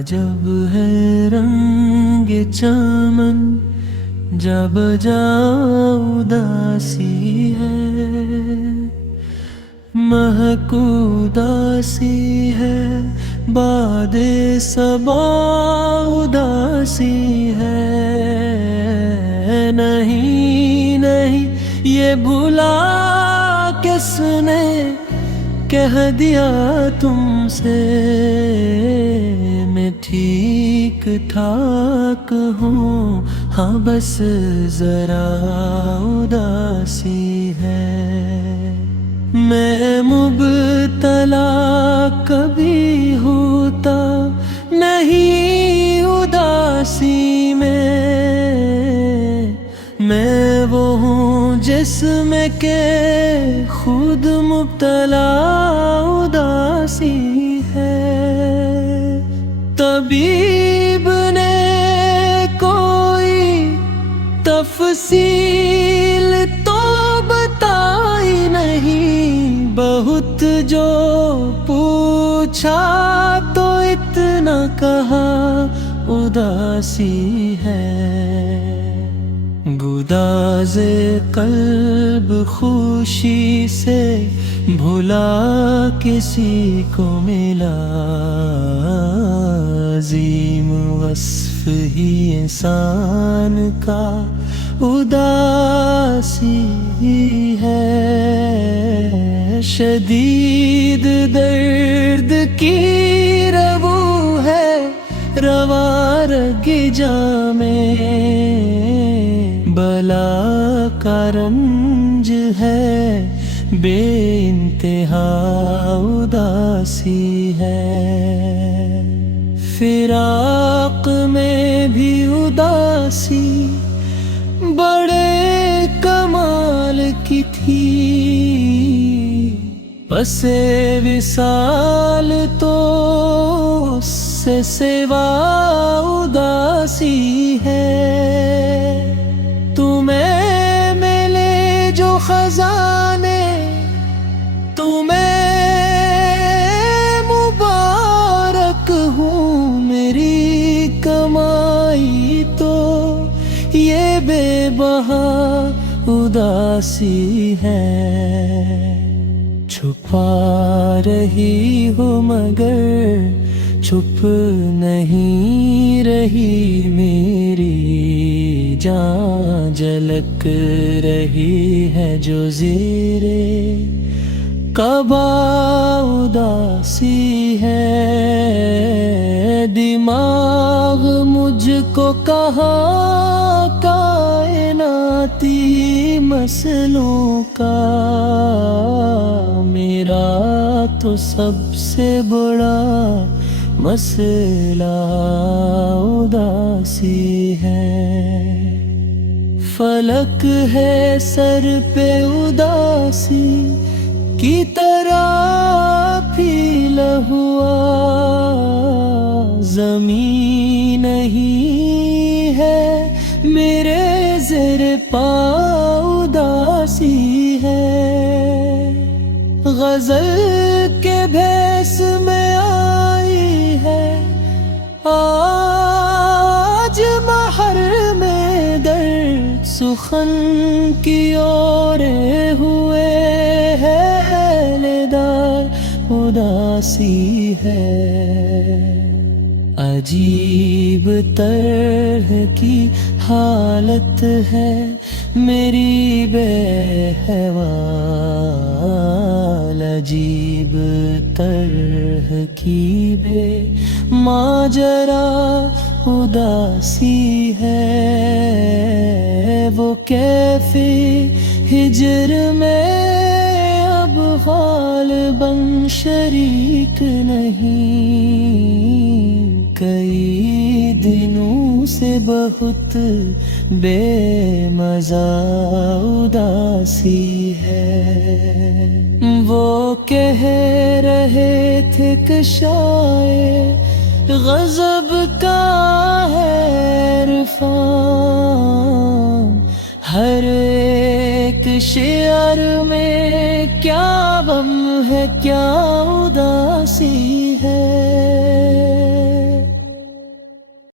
अजब है रंग चमन जब जा उदासी है, महक उदासी है बादे सबा उदासी है। नहीं नहीं ये भुला किसने कह दिया तुमसे, मैं ठीक ठाक हूँ हाँ बस जरा उदासी है। मैं मुब्तला कभी होता नहीं उदासी में, मैं वो हूँ जिसमें के खुद मुब्तला उदासी है। तबीब ने कोई तफसील तो बताई नहीं, बहुत जो पूछा तो इतना कहा उदासी है। गुदाज़े कल्ब खुशी से भुला किसी को मिला, अज़ीम वस्फ ही इंसान का उदासी है। शदीद दर्द की रबू है रवा रगिजा में, बला का रंज है बेइंतहा उदासी है। फिराक में भी उदासी बड़े कमाल की थी, पसे विसाल तो उससे सिवा उदासी है। तुम्हें मिले जो खजाने तुम्हें मुबारक हूँ, मेरी कमाई तो ये बेबहा उदासी है। छुपा रही हो मगर छुप नहीं रही मेरी जान, झलक रही है जो ज़ेरे कबा उदासी है। दिमाग मुझको कहा कायनाती मसलों का, मेरा तो सबसे बड़ा मसला उदासी है। फलक है सर पे उदासी की तरह फीला हुआ, ज़मीन नहीं है मेरे ज़ेरे पाँव उदासी है। गज़ल के भेस में आई है आज महर में दर्द, सुखन की ओर हुए है लेदार उदासी है। अजीब तरह की हालत है मेरी बेहवाल, अजीब तरह की माजरा उदासी है। वो कैफी हिजर में अब गालिबन शरीक नहीं, कई दिनों से बहुत बेमज़ा उदासी है। वो कह रहे थे कि शायद गज़ब का है इरफान, हर एक शेर में क्या गम है क्या उदासी